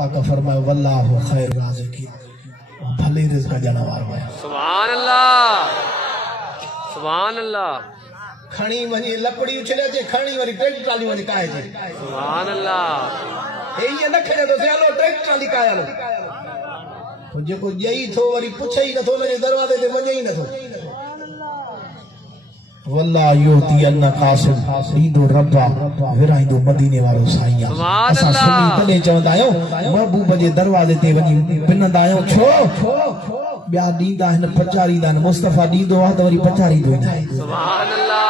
पाका फरमाए वल्लाहु खैर राज़िकीन भले रिज़्क़ ॾियण वारो आहे। सुभान अल्लाह सुभान अल्लाह। खणी वञी लकड़ी उछले अचे खणी वरी ट्रैक्टर ट्राली वञी काए जे सुभान अल्लाह। हे ये न खणे तो हलो ट्रैक्टर ट्राली काए हलो तो जेको ॾेई थो वरी पुछे ई नथो हुनजे दरवाज़े ते वञे ई नथो। वल्लाह युती अन कासिम ॾींदो रब्बा विराईंदो मदीने वारो साईं आहे। असां सुनी तॾहिं चवंदा आहियूं महबूब जे दरवाज़े ते वञी पिनंदा आहियूं छो ॿिया ॾींदा आहिनि पचारींदा आहिनि मुस्तफ़ा ॾींदो आहे त वरी पचारींदो ई आहे। सुभान अल्लाह।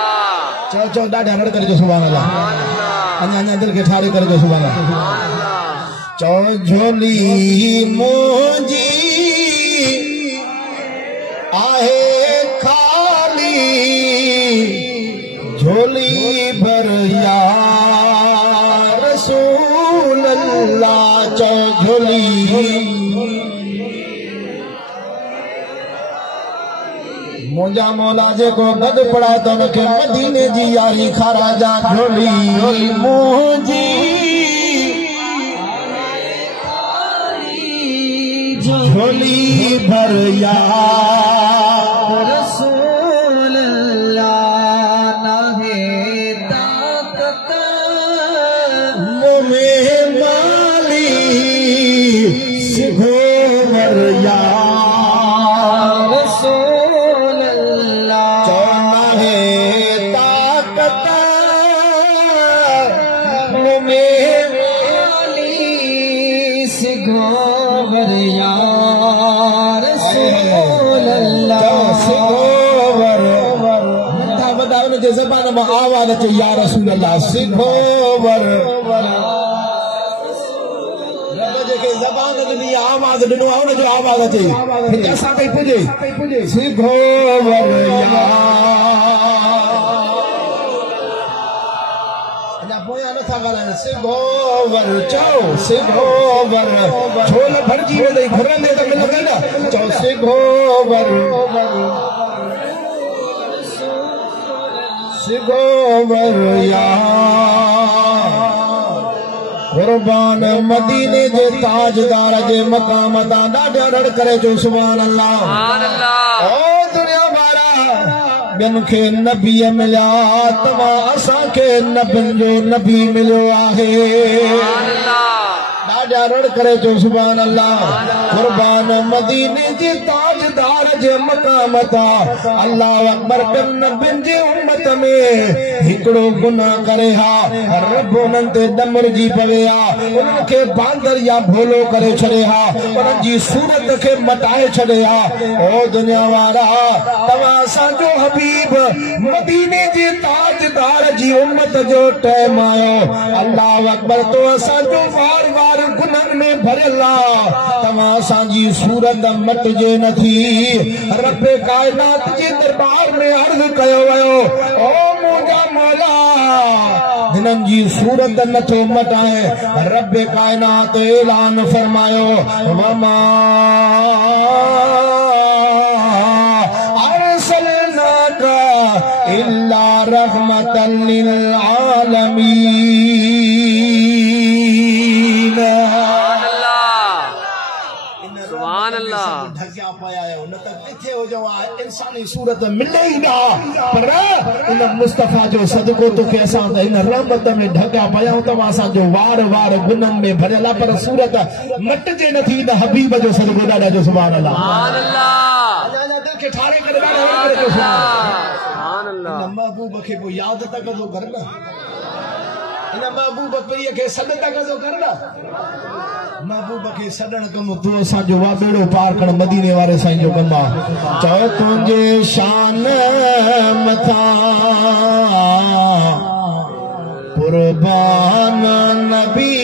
चओ चओ ॾाढा वड़ करे जो सुभान अल्लाह। अञा अञा दिलि खे ठारे करे जो सुभान अल्लाह। चओ झोली मुंहिंजी आहे खाली झोली भर या रसूल अल्लाह। चओ झोली मुंहिंजा मौला जेको गद पड़ा त उनखे मदीने जी यारी खाराजा। झोली मुंहिंजी झोली भर या रसूल अल्लाह। नाहे ताकत मुँह माली सिखो भर या रसूल अल्लाह। चौना है ताकत मुँह माली सिखो भर या रसूल अल्लाह। सिखोवर नंढा वॾा उनजे ज़बान मां आवाज़ अचे या रसूल अल्लाह। सिखोवर रब जेके ज़बान ॾिनी आवाज़ ॾिनो आहे उनजो आवाज़ अचे हिते असां ताईं पुॼे। सिखोवर या अञा पोयां नथा ॻाल्हाइनि। सिखोवर चओ सिखोवर झोल भरिजी वेंदई घुरंदे त मिलंदी न। चओ सिखोवर सिखोवर या कुर्बान मदीने जे ताजदार जे मक़ाम तां ॾाढा रड़ करे जो सुभान अल्लाह। सुभान अल्लाह। ओ दुनिया वारा ॿियनि खे नबीअ मिलिया तव्हां असांखे नबियुनि जो नबी मिलियो आहे। सुभान अल्लाह। ॾाढा रड़ करे जो सुभान अल्लाह। कुर्बान मदीने जे ताजदार जे मक़ाम तां अल्लाह अकबर नबियुनि जे उम्मत में हिकिड़ो गुनाह करे हा रब उन्हनि ते ॾमरजी पवे हा उन्हनि खे बांदर या भोलो करे छॾे हा उन्हनि जी सूरत खे मटाए छॾे हा। ओ दुनिया वारा तव्हां असांजो हबीब मदीने जे ताजदार जी उम्मत जो टाइम आयो। अल्लाह अकबर तो असांजो वार वार गुनाहनि में भरियल आहे तव्हां असांजी सूरत मटिजे नथी। रब कायनात जे दरबार में अर्ज़ कयो वियो ओ मुंहिंजा मौला हिननि जी सूरत नथो मटाए। रब कायनात ऐलान फरमायो वमा अरसलनाका इल्ला रहमतल लिल आलमीन। ढकिया पाया है उन तक किथे हो जो इंसानी सूरत मिले ही ना पर इन मुस्तफा जो सदको तो के असां त इन रहमत में ढकिया पाया त असां जो वार वार गुनहनि में भरियल पर सूरत मटजे नथी न हबीब जो सदको ॾाढा जो सुभान अल्लाह। सुभान अल्लाह। अञा दिल खे ठारे करे ॾाढा करे जो सुभान अल्लाह। इन महबूब खे पोइ यादि त कजो कर न इन महबूब पीअ खे सॾ त कजो कर न। महबूब के सदन कम तू असा जो वाबेड़ो पार कर मदीने वाले साईं जो कम आ। चओ तुंहिंजे शान मथा कुर्बान नबी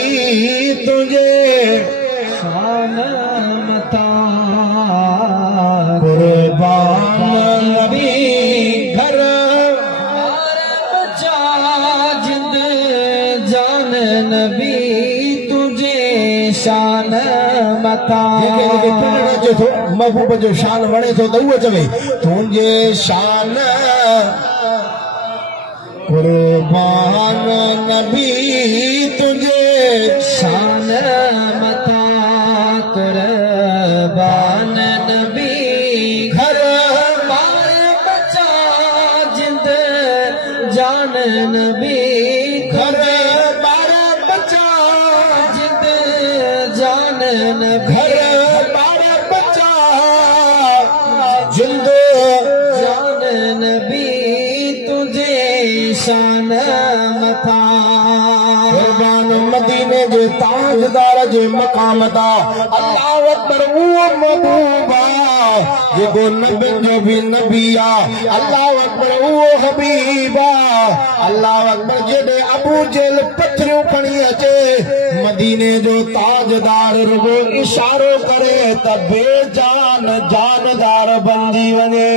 तुंहिंजे शान मथा कुर्बान नबी घर बचा जिंद जान नबी शान मता। महबूब जो शान वणे थो त उहो चवे तुंहिंजे शान कुर्बान नबी तुंहिंजे शान मता कुर्बान नबी घर बार बचा जिंद जान नबी घर बार बचा जिंद जान नबी घर बार बचा जिंद जान नबी तुझे शान मथा कुर्बान मदीने जे ताजदार जे मकाम ता अल्लाह अकबर वो महबूबा जेको नबी जो भी नबिया अल्लाह अकबर वो हबीबा अल्लाह अकबर जेडे अबू जेल पत्थरियों खणी अचे मदीने जो ताजदार रुगो इशारो करे त बेजान जानदार बंदी वने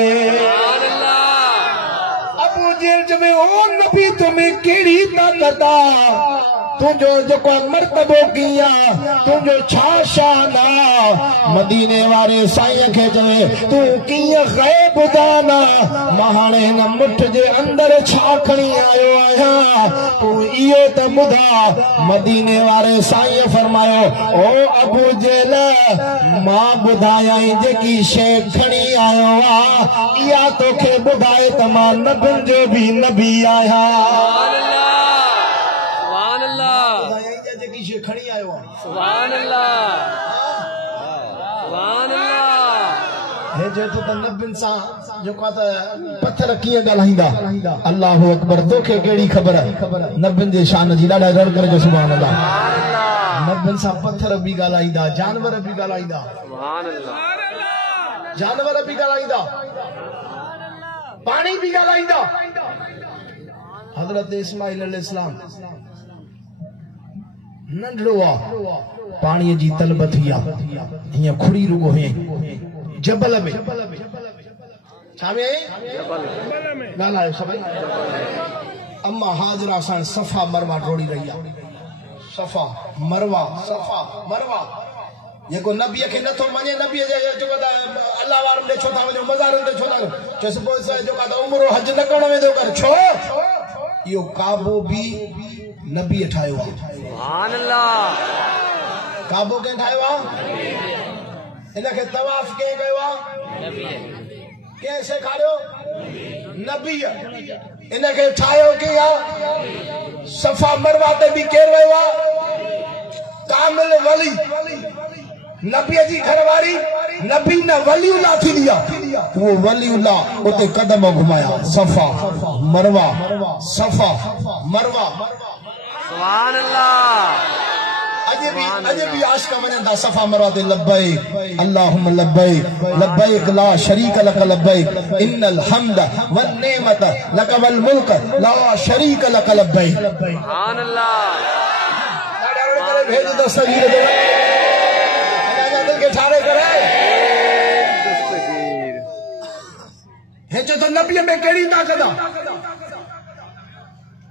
अबू जेल जमे ओ नबी तुम्हें केड़ी ताकत तुझो जो मर्तबो किया तुझो छा शाना मदीने वाले साईं के चवे तू किया गैब दाना महाने न मुठ जे अंदर छा खणी आयो आया तू इयो त बुधा मदीने वाले साईं फरमायो ओ अबू जेल मां बुधाई जेकी शे खणी आयो आ इया तोखे बुधाए त मां नबियुनि जो भी नबी आया खणी आयो सुभान अल्लाह सुभान अल्लाह हे जेतो त नबियुनि सां जेको त पत्थर कीअं ॻाल्हाईंदा अल्लाहु अकबर तोखे कहिड़ी ख़बर नबियुनि जे शान जी ॾाढा रड़ करे जो सुभान अल्लाह नबियुनि सां पत्थर बि ॻाल्हाईंदा जानवर बि ॻाल्हाईंदा सुभान अल्लाह जानवर बि ॻाल्हाईंदा पानी बि ॻाल्हाईंदा हज़रत इस्माइल अलैहिस्सलाम नंढड़ो आ पानी जी तलब थी आ हिया खुड़ी रुगो है जबल में छा में ॻाल्हायो सभई अम्मा हाजरा सां सफ़ा मरवा डोड़ी रही आ सफ़ा मरवा जेको नबीअ खे नथो मञे नबीअ जे जेको अल्लाह वारनि ॾे छो था वञो मज़ारनि ते छो था वञो चएसि पोइ जेको उमिरो हज न करण वेंदो कर छो इहो काबो बि नबी ठाहियो आहे सुभान अल्लाह काबो कंहिं ठाहियो आहे इनखे तवाफ कंहिं कयो आहे कंहिं सेखारियो नबी इनखे ठाहियो कंहिं आहे सफ़ा मरवा ते बि केरु वियो आहे कामिल वली नबीअ जी घरवारी नबी न वलीउल्लाह थींदी आहे वो वलीउल्लाह उते कदम घुमाया सफ़ा मरवा सुभान अल्लाह अजे भी आशिक वञनि था सफ़ा मरवा ते लब्बैक अल्लाहुम्म लब्बैक लब्बैक ला शरीक लक लब्बैक इन्नल हम्द वन नेमत लक वल मुल्क ला शरीक लक लब्बैक सुभान अल्लाह ॾाढा भेज दो सही दे दिल के ठारे करे हे जो तो नबी में केड़ी ताकत आ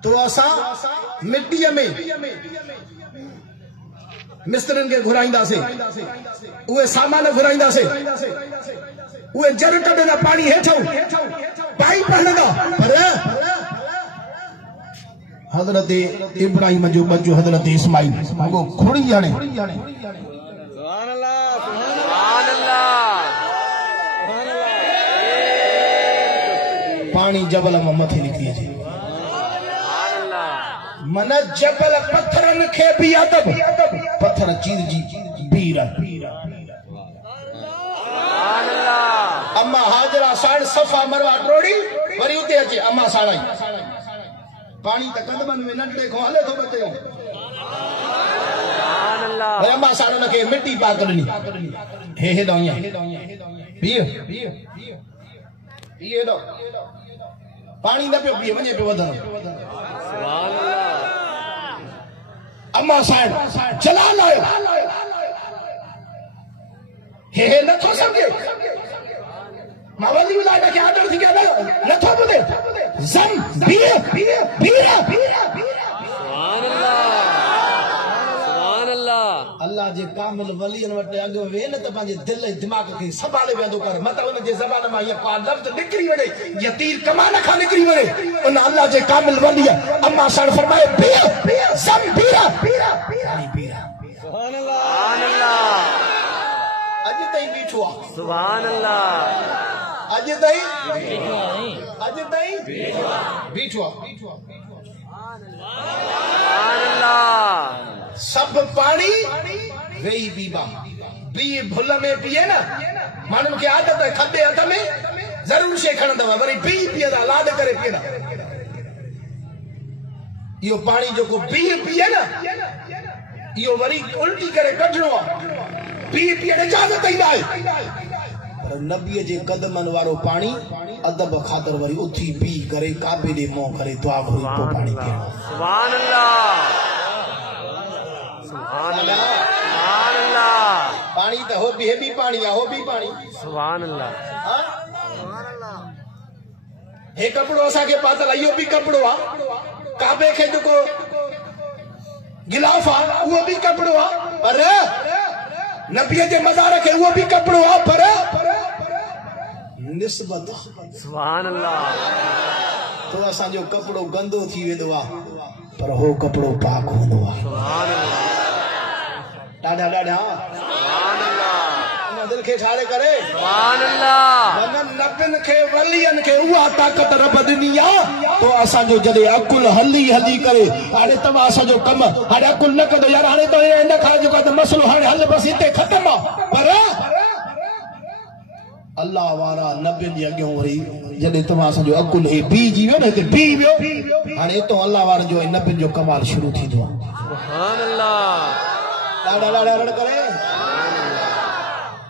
तो असा मिट्टी में मिस्त्रन के घुराइंदा से उए सामान घुराइंदा से उए जर कढंदा पानी हेठो पाई पहनदा पर हजरत इब्राहिम जो बच्चो हजरत इस्माइल वो खुड़ी हणे सुभान अल्लाह सुभान अल्लाह पानी जबल में मथे निकली थी मन जबल पत्थरन खे भी अदब पत्थर चीर जी बीर अम्मा हाजरा साड़ सफ़ा मरवा डोड़ी वरी उते अचे अम्मा साड़ाई पानी त कदमन में नंढे खो हले थो बचे सुभान अल्लाह अम्मा साड़न के मिट्टी पा करनी हे दोया पियो दो पानी न पियो पिए वने पे वधन सुभान अल्लाह अम्मा साड़ चला लायो हे न तो समझे मावली उला के आदर थी के न तो बुदे जम पिए पीरा सुभान अल्लाह अल्लाह जे कामिल वलियन वटे अग वे न त पांजे दिल दिमाग के संभाले वेंदो कर मत उन जे ज़बान में ये का लफ्ज निकरी वने ये तीर कमान खा निकरी वने उन अल्लाह जे कामिल वलिया अम्मा सर फरमाए पिया सम पीरा सुभान अल्लाह ताईं बीठो आहे सुभान अल्लाह अॼु ताईं बीठो आहे सुभान अल्लाह सब पानी वेही पीबा बी भुल में पिए न माण्हुनि खे आदत आहे खॿे हथ में ज़रूर शइ खणंदव वरी बी पीअंदा लाॾ करे पीअंदा इहो पाणी जेको बी पीए न इहो वरी उल्टी करे कढणो आहे बी पीअण इजाज़त ई नाहे पर नबीअ जे कदमनि वारो पाणी अदब ख़ातिर वरी उथी पी करे काबे ॾे मुंहुं करे दुआ घुरी पोइ पाणी पीअणो सुभान अल्लाह सुभान अल्लाह सुभान अल्लाह पानी तो हो भी पानी है हो भी पानी सुभान अल्लाह हे कपड़ो असा के पातल इहो भी कपड़ो आ काबे के जो गिलाफ आ वो भी कपड़ो आ पर नबी के मज़ार के वो भी कपड़ो आ पर निस्बत सुभान अल्लाह तो असा जो कपड़ो गंदो थी वेदो आ पर हो कपड़ो पाक होंदो आ सुभान अल्लाह डाडा सुभान अल्लाह दिल के ठारे करे सुभान अल्लाह वनन नबिन के वलियन के उहा ताकत रब ॾिनी आ तो असा जो जदे अकुल हली करे हाणे तवा असा जो कम हाणे अकुल न कंदो यार हाणे तो इन खा जो का मसलो हाणे हल बस इते खत्म आ पर अल्लाह वारा नबिन जे अॻियों वरी जदे तवा असा जो अकुल हे बी जी वियो न हिते बी वियो हाणे तो अल्लाह वारनि जो नबिन जो कमाल शुरू थींदो आ सुभान अल्लाह ॾाढा रड़ करे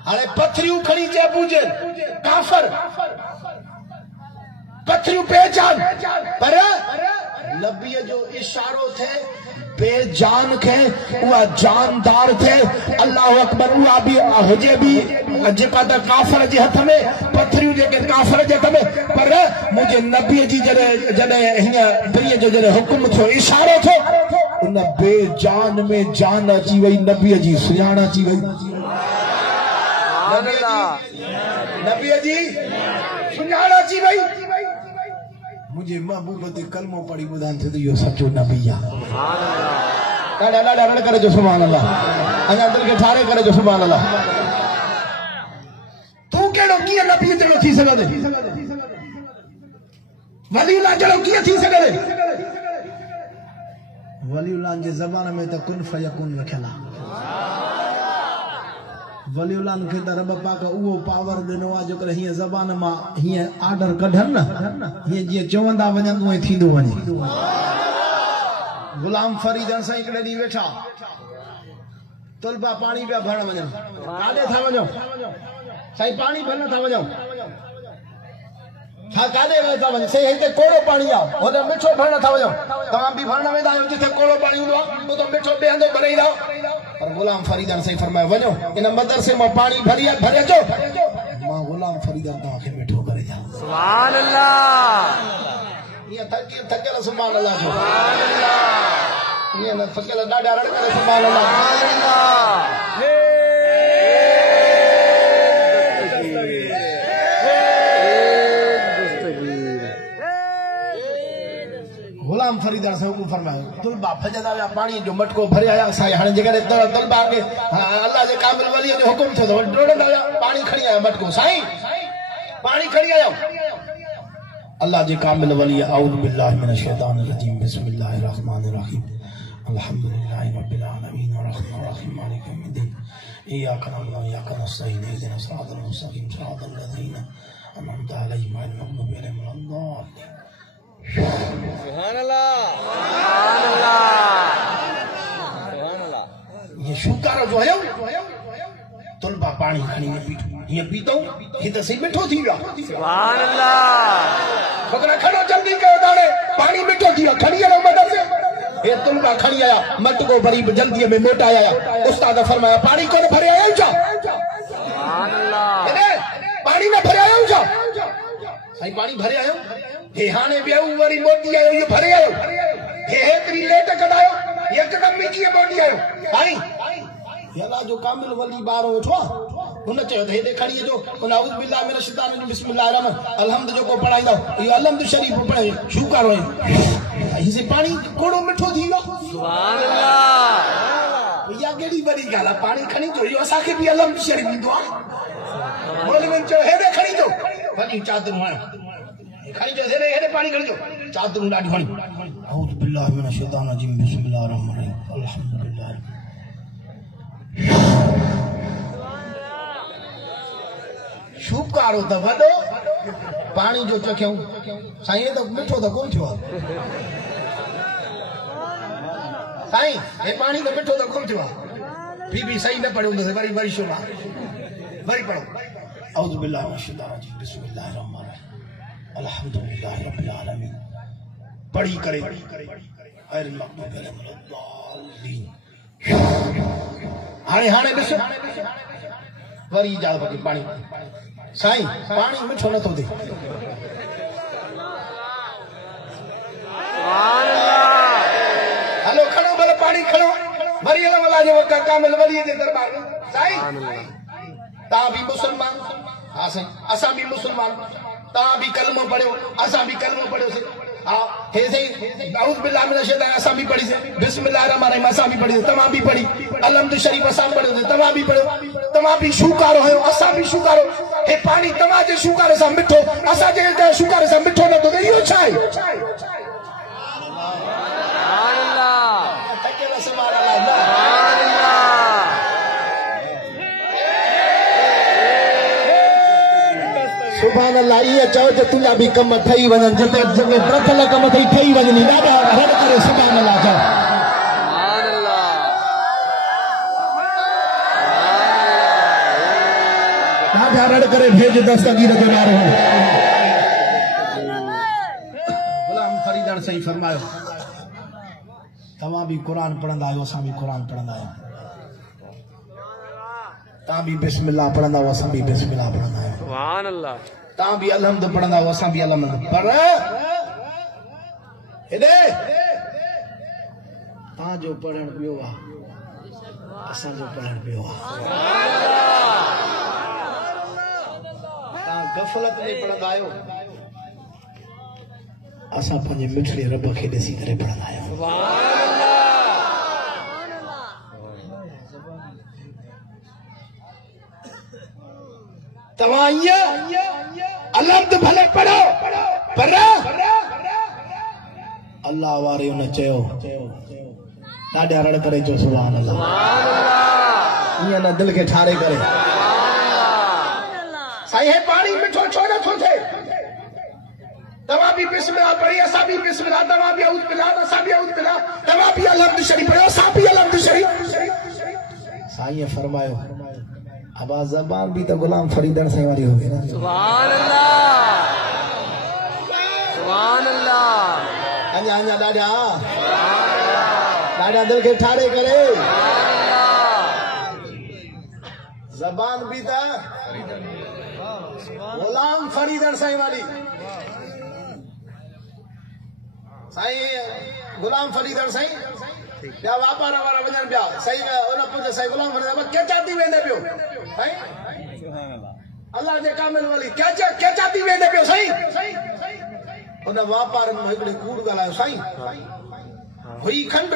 हाणे पथरियूं खणी चइबू काफर पथरियूं पहचान पर नबीअ जो इशारो थे बेजान खे उहा जानदार थे अल्लाह अकबर उहा भी हुजे भी जेका त काफर जे हथ में पथरियूं जेके काफर जे हथ में पर मुंहिंजे नबीअ जी जॾहिं हीअं पीअ जो जॾहिं हुकुम थियो इशारो थियो उन बेजान में जान अची वई नबीअ जी सुञाण अची वई नबी जी सुञाण अची वई मुझे महबूब ते कलमो पढ़ी ॿुधाइनि थियो त इहो सचो नबी आहे ॾाढा रड़ करे जो सुभान अल्लाह अञा दिल खे ठारे करे जो सुभान अल्लाह तूं कहिड़ो कीअं नबी जहिड़ो थी सघंदे वलीउल्लाह जहिड़ो कीअं थी सघंदे वलीउल्लाह जे ज़बान में त कुन फयकुन लिखियल आहे वलीउल्लाह खे त रब पाक उहो पावर ॾिनो आहे जो करे हीअं ज़बान मां हीअं आर्डर कढनि न हीअं जीअं चवंदा वञनि उहे थींदो वञे गुलाम फरीद साईं हिकिड़े ॾींहुं वेठा तुलबा पाणी पिया भरण वञनि काॾे था वञो साईं पाणी भरण था वञो छा काॾे था वञो साईं हिते कोड़ो पाणी आहे होॾे मिठो भरण था वञो तव्हां बि भरण वेंदा आहियो जिथे कोड़ो पाणी हूंदो आहे उते मिठो ॿिए हंधि भरे ईंदा पर गुलाम फरीदन से फरमाया वञो इन मदरसे में पानी भरे अचो मां गुलाम फरीदन तव्हांखे मिठो करे ॾियां सुभान अल्लाह ये थकियल सुभान अल्लाह सुभान अल्लाह ये न थकियल ॾाढा रड़ करे सुभान अल्लाह सुभान अल्लाह गुलाम फरीदन से हुकुम फरमायो तुलबा भजदा विया पानी जो मटको भरे आया साईं हाणे जेकॾहिं तुलबा के अल्लाह जे कामिल वली जो हुकुम थियो त डोड़ंदा विया पानी खणी आया मटको साईं पानी खणी आया अल्लाह जे कामिल वली अऊज़ु बिल्लाहि मिनश शैतानिर रजीम बिस्मिल्लाहिर रहमानिर रहीम अल्हम्दुलिल्लाहि रब्बिल आलमीन अर्रहमानिर रहीम मालिकि यौमिद्दीन इय्याका नअबुदु व इय्याका नस्तईन इहदिनस सिरातल मुस्तकीम सिरातल लज़ीना अनअमता अलैहिम गैरिल मग़्दूबि अलैहिम वलद्दाल्लीन सुभान अल्लाह सुभान अल्लाह सुभान अल्लाह ये शुकारो जो है तुलबा पानी खणी में पीठो ये पीतो ये तो सही मिठो थी गया सुभान अल्लाह बकरा खड़ो जल्दी कयो दाड़े पानी मिठो थी गया खड़ी आयो मदद से ये तुलबा खड़ी आया मटको भरी जल्दी में मोटा आया उस्ताद फरमाया पानी कौन भरे आयो जा सुभान अल्लाह पानी में भरे आयो जा साईं पानी भरे आयो हे हाने बियो वरी मोटी आयो ये भरे आयो हे हेतरी लेट कढायो एकदम मिटी मोटी आयो साईं अल्लाह जो कामिल वली बारो उठो उन चयो त हेॾे खणी अचो उन अऊज़ु बिल्लाहि मिनश शैतानिर रजीम बिस्मिल्लाहिर रहमान अलहम्द जो को पढ़ाईंदा ये अलहम्द शरीफ पढ़े शुक्र है इसे पानी कोड़ो मिठो थी वियो सुभान अल्लाह भैया केड़ी बड़ी गाला पानी खणी जो यो असा के भी अलम शरीफ इंदो बोल में जो हेडे खणी जो वनी चादर हुआ खणी जो हेडे पानी खणी जो चादर डाडी हणी औज़ बिल्लाहि मिनश शैतानिर रजीम बिस्मिल्लाहिर रहमानिर रहीम अल्हम्दुलिल्लाह शुकारो त वडो पानी जो चख्यऊ साईं तो मिठो तो कोन थियो साईं ये पानी तो मिठो तो कोन थियो भी सही न पढ़ो तो वरी वरी शुरू वरी पढ़ो औज़ बिल्लाहि मिनश शैतानिर रजीम बिस्मिल्लाहिर रहमानिर रहीम अल्हम्दुलिल्लाहि रब्बिल आलमीन पढ़ी करे गैर मग़दूब अलैहिम हाणे हाणे बस वरी जाल पकी पानी साईं पानी मिठो न तो दे हेलो खड़ो भले पानी खड़ो वरी अल वाला जो कामिल वली जे दरबार में साईं ता भी मुसलमान हां साईं असा भी मुसलमान ता भी कलमो पढ़ो असा भी कलमो पढ़ो से हां हे सही औज़ बिल्लाहि मिनश शैतानिर असा भी पढ़ी से बिस्मिल्लाहिर रहमानिर रहीम असा भी पढ़ी तमा भी पढ़ी अलहम्द शरीफ असा पढ़ो से तमा भी पढ़ो तमा भी शुकारो है असा भी शुकारो हे पानी तमा जे शुकारे सा मिठो असा जे शुकारे सा मिठो न तो इहो छा आहे सुभान अल्लाह तकेला सुभान अल्लाह सुभान अल्लाह ये चओ जे तुंहिंजा भी कम ठही वञनि जिते जॻह प्रथल कम ठही वञनि ॾाढा रड़ करे सुभान अल्लाह चओ ॾाढा रड़ करे भेज दस्तगीर जो नारो गुलाम फरीदन सही फरमायो तव्हां भी कुरान पढ़ंदा आहियो असां भी कुरान पढ़ंदा आहियूं तव्हां भी बिस्मिल्लाह पढ़ंदा आहियो असां भी बिस्मिल्लाह पढ़ंदा आहियूं सुभान अल्लाह तव्हां भी अलहम्द पढ़ंदा आहियो असां भी अलहम्द पर हेॾे तव्हां जो पढ़ण पियो आहे असां जो पढ़ण पियो आहे तव्हां गफ़लत में पढ़ंदा आहियो असां पंहिंजे मिठड़े रब खे ॾिसी करे पढ़ंदा आहियूं तव्हां अलहम्द भले पढ़ो पर अल्लाह वारे उन चयो ॾाढा रड़ करे चो सुभान अल्लाह ईअं न दिल खे ठारे करे साईं हे पानी मिठो छो नथो थिए तव्हां भी बिस्मिल्लाह पढ़ी असां भी बिस्मिल्लाह तव्हां भी औज़ बिल्लाह असां भी औज़ बिल्लाह तव्हां भी अलहम्द शरीफ पढ़ो असां भी अलहम्द शरीफ साईं फरमायो अब ज़बान भी तो गुलाम फरीदन से वाली हो गई ना सुभान अल्लाह सुभान अल्लाह अन्या अन्या दादा दिल के ठारे करे ज़बान भी तो गुलाम फरीदन से वाली साईं गुलाम फरीदन साईं या वापार वारा वजन पिया सही उन पुछे सही गुलाम फरीदन क्या चाहती वेंदे पियो साईं अल्लाह जे कामिल वाली क्या चाहती वेंदे पियो साईं उन वापार में हिकड़े कूड़ गालायो साईं हुई खंड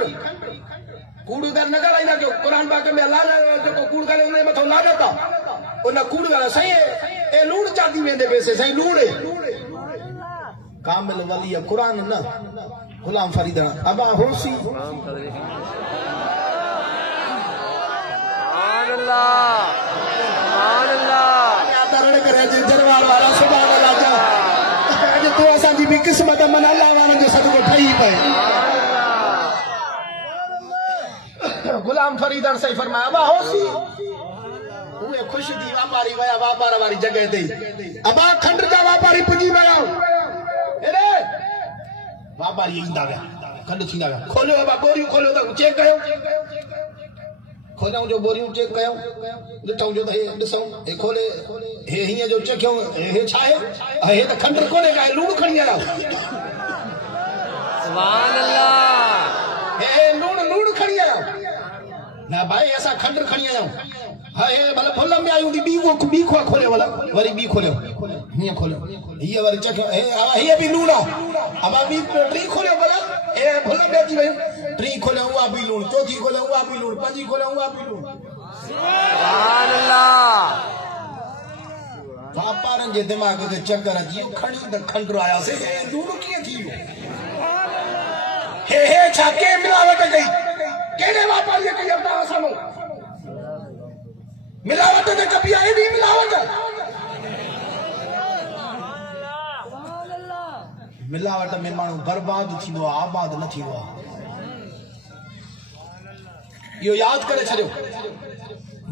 कूड़ गाल न गालाईंदा जो कुरान पाक में अल्लाह जो कूड़ गाले उन मथो लानत उन कूड़ गाला साईं ए लूण चाहती वेंदे पैसे साईं लूण कामिल वली कुरान न गुलाम फरीदन अबा होसी सुभान अल्लाह सुभान अल्लाह दरड़ करे दरबार वाला सुभान अल्लाह जा अज तो असां जी भी किस्मत मन अल्लाह वारन जो सदको ठही पए गुलाम फरीदन सही फरमाया अबा होसी उहे खुश थी वापारी वया वापार वाली जगह ते अबा खंड जा वापारी पुजी वया एरे वापारी ईंदा गया खंड थींदा गया खोलियो अबा बोरियूं खोलियो त चेक कयो खोलियो जो बोरियूं चेक कयो ॾिठो जो त हे ॾिसो हे खोले हे हीअं जो चखियो हे छा आहे हे त खंड कोन्हे का लूण खणी आया सुभान अल्लाह हे लूण खणी आया ना भाई असां खंड खणी आया हा हे भले फुल में आयूं बी खो खोले वाला वरी बी खोलियो हीअं खोलियो हीअ वरी चखियो हे भी लूण आहे अब बी टी खोलियो भला ए भुल बेची वयो त्री खोले हुआ भी लूण चौथी खोले हुआ भी लूण पंजी खोले हुआ भी लूण सुभान अल्लाह वापारन जे दिमाग के चक्कर अची खणी त खंडर आया से लूण कीअं थी हे छा के मिलावट कई केड़े वापारी कई अवतार साम्हूं मिलावट ते कभी आई भी मिलावट मिलावट में माण्हू बर्बाद थींदो आहे आबाद न थींदो आहे इहो यादि करे छॾियो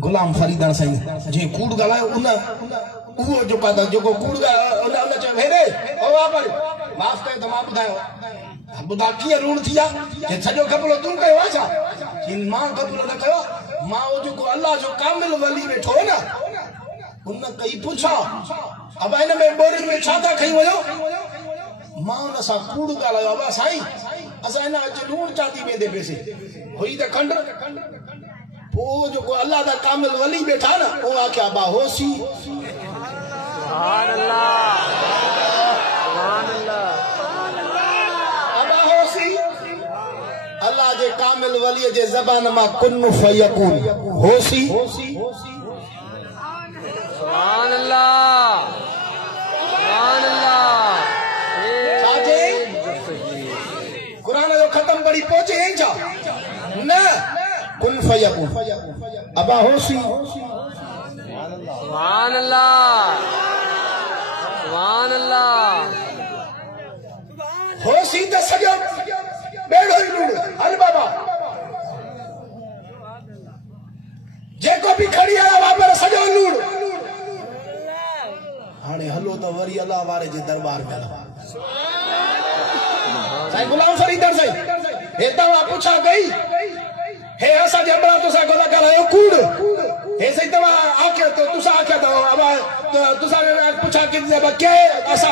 गुलाम फरीदन साईं जे कूड़ ॻाल्हायो उन उहो जेको कूड़ उन चयो हेरे ओ वापारी माफ़ कयो त मां ॿुधायो ॿुधा कीअं लूण थी आहे जे सॼो कपिड़ो तूं कयो आहे छा मां कपिड़ो न कयो मां उहो जेको अल्लाह जो कामिल वली वेठो न उन कई पुछा अब हिन में बोरियुनि में छा था खई वञो मां उन सां कूड़ ॻाल्हायो अब साईं असां हिन विच लूण चाती वेंदे पैसे हुई त खंड पोइ जेको अल्लाह जा कामिल वली वेठा न उहो आख्या बा होसी सुभान अल्लाह सुभान अल्लाह अबा होसी अल्लाह जे कामिल वली जे ज़बान मां कुन फयकून होसी सुभान अल्लाह सुभान अल्लाह साजे कुरान जो खत्म पढ़ी पहुंचे हैं छा न कुन फयकून अबा होसी सुभान अल्लाह सुभान अल्लाह होसी त सॼो बेड़ो ई लूण हल बाबा जेको भी खड़ी आया वापर सॼो लूण हाणे हलो त वरी अल्लाह वारे जे दरबार में साईं गुलाम फरीदर साईं हे तव्हां पुछा गई हे असां जे अमरा तुसां गोला ॻाल्हायो कूड़ हे सही तव्हां आख्या तो तुसां आख्या तो अब तुसां पुछा कि के असां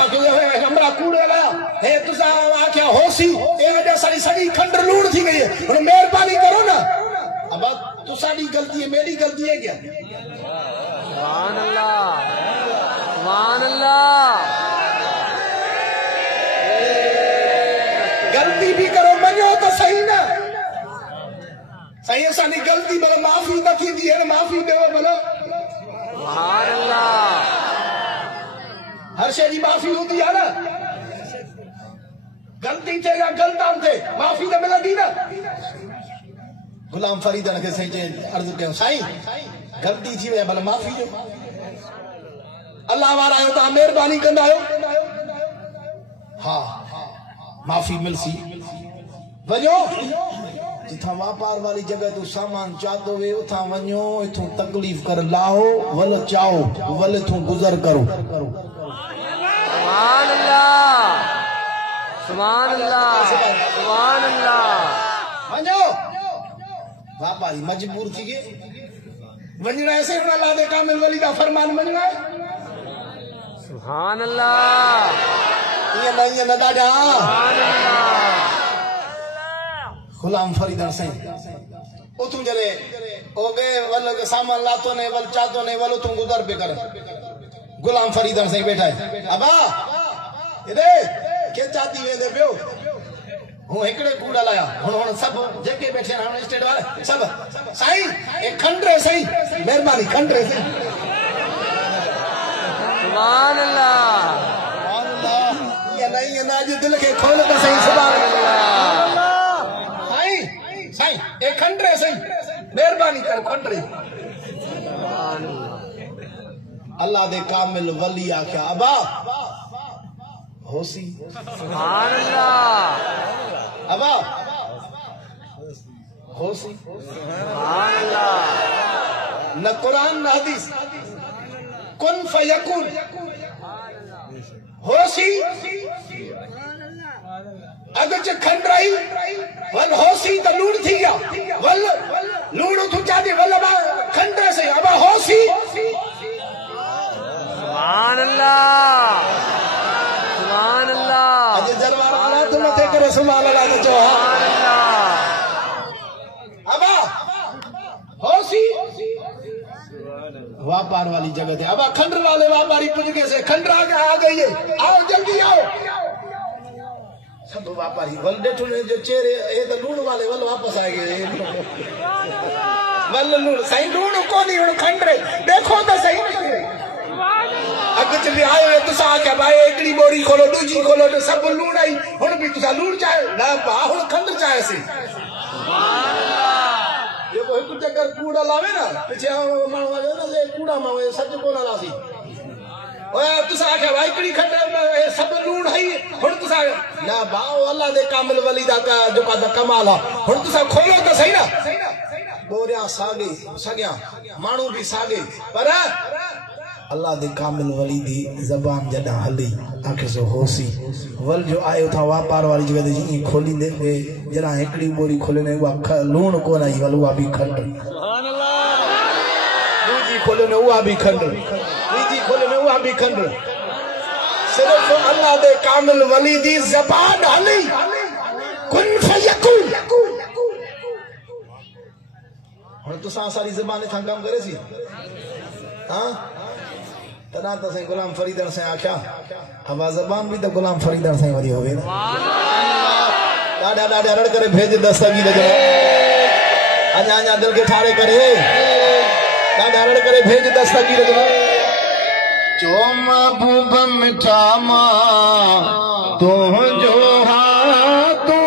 अमरा कूड़ ॻाल्हाया हे तुसां आख्या होसी ए वजह सारी सॼी खंड लूण थी गई है महिरबानी करो ना अब तुसां दी गलती है मेरी गलती है क्या सुभान अल्लाह सुभान अल्लाह गलती भी करो मनो तो सही ना सही असांजी गलती भला माफ़ी न थींदी है माफ़ी ॾियो भला सुभान अल्लाह हर शइ जी माफ़ी हूंदी आहे न गलती थे या गलतान थे माफ़ी त मिलंदी न गुलाम फरीदन खे साईं चई अर्ज़ु कयो साईं गलती थी वई भला माफ़ी ॾियो अल्लाह वारा आहियो तव्हां महिरबानी कंदा आहियो हा माफ़ी मिलसी वञो जिथा वापार वाली जगह तू सामान चाहतो वे उथा वञो इथों तकलीफ कर लाओ वल चाओ वल इथों गुजर करो सुभान अल्लाह सुभान अल्लाह सुभान अल्लाह वञो वापारी मजबूर थी गए वञणा ऐसे अल्लाह दे कामिल वली दा फरमान मञणा है सुभान अल्लाह ये न ॾाढा सुभान अल्लाह गुलाम फरीदन साईं उतू जरे ओ गए वल सामान लातो ने वल चातो ने वल उतू गुजर पे कर गुलाम फरीदन साईं बैठा है अबा इदे के चाती वेंदे पियो हूं एकड़े कूड़ा लाया हुन सब जेके बैठे हां स्टेट वाले सब साईं एक खंडरे साईं मेहरबानी खंडरे साईं सुभान अल्लाह ये नहीं है ना जो दिल के खोल तो सही सुभान अल्लाह साईं एक खंडरे साईं मेहरबानी कर खंडरे अल्लाह दे कामिल वली आख्या अबा होसी सुभान अल्लाह अबा होसी सुभान अल्लाह न कुरान न हदीस कुन फयकून होसी अगर च खंडराई वल होसी त लूण थी गया वल लूण उठू चादी वल खंडरे से अबा होसी सुभान अल्लाह सुभान अल्लाह अज जलवार वाला तुम मथे करो सुभान अल्लाह जो सुभान अल्लाह अबा होसी व्यापार वाली जगह थे अब खंडर वाले व्यापारी पुज गए से खंडर आ गई है आओ जल्दी आओ सब व्यापारी वल डेठो ने जो चेहरे ये तो लूण वाले वल वापस आ गए वल लूण सही लूण को नहीं हुन खंड रे देखो तो सही अग चली आयो तुसा क्या भाई एकड़ी बोरी खोलो दूजी खोलो तो सब लूण आई हुन भी तुसा लूण चाहे ना बा हुन खंड चाहे सी ये कोई कुछ अगर कूड़ा लावे ना पीछे मानो वाले ना ले कूड़ा मावे सच को ना लासी ओए तुसा क्या भाई एकड़ी खंड सब लूण है हुन तुसा ना बा अल्लाह दे कामिल वली दा जो का कमाल हुन तुसा खोलो तो सही ना बोरिया सागे सगया मानू भी सागे पर अल्लाह दे कामिल वली दी जबान जदा हली आंखे सो होसी वल जो आयो था व्यापार वाली जगह दे जी खोली दे जरा एकड़ी बोरी खोले ने वा लूण को नहीं वल वा भी खंड सुभान अल्लाह दूजी खोले ने वा भी खंड तीजी खोले ने वा भी खंड सिर्फ अल्लाह दे कामिल वली दी जबान हली कुन फयकुन हुन तुसा सारी जबान था काम करे सी हां तना तो सही गुलाम फरीद से आख्या अब जबान भी तो गुलाम फरीद से वरी होवे डाडा डाडा रड़ करे भेज दस्तगी लगे आजा आजा दिल के ठाड़े करे डाडा रड़ करे भेज दस्तगी लगे जो महबूब मिठा मा तो जो हा तू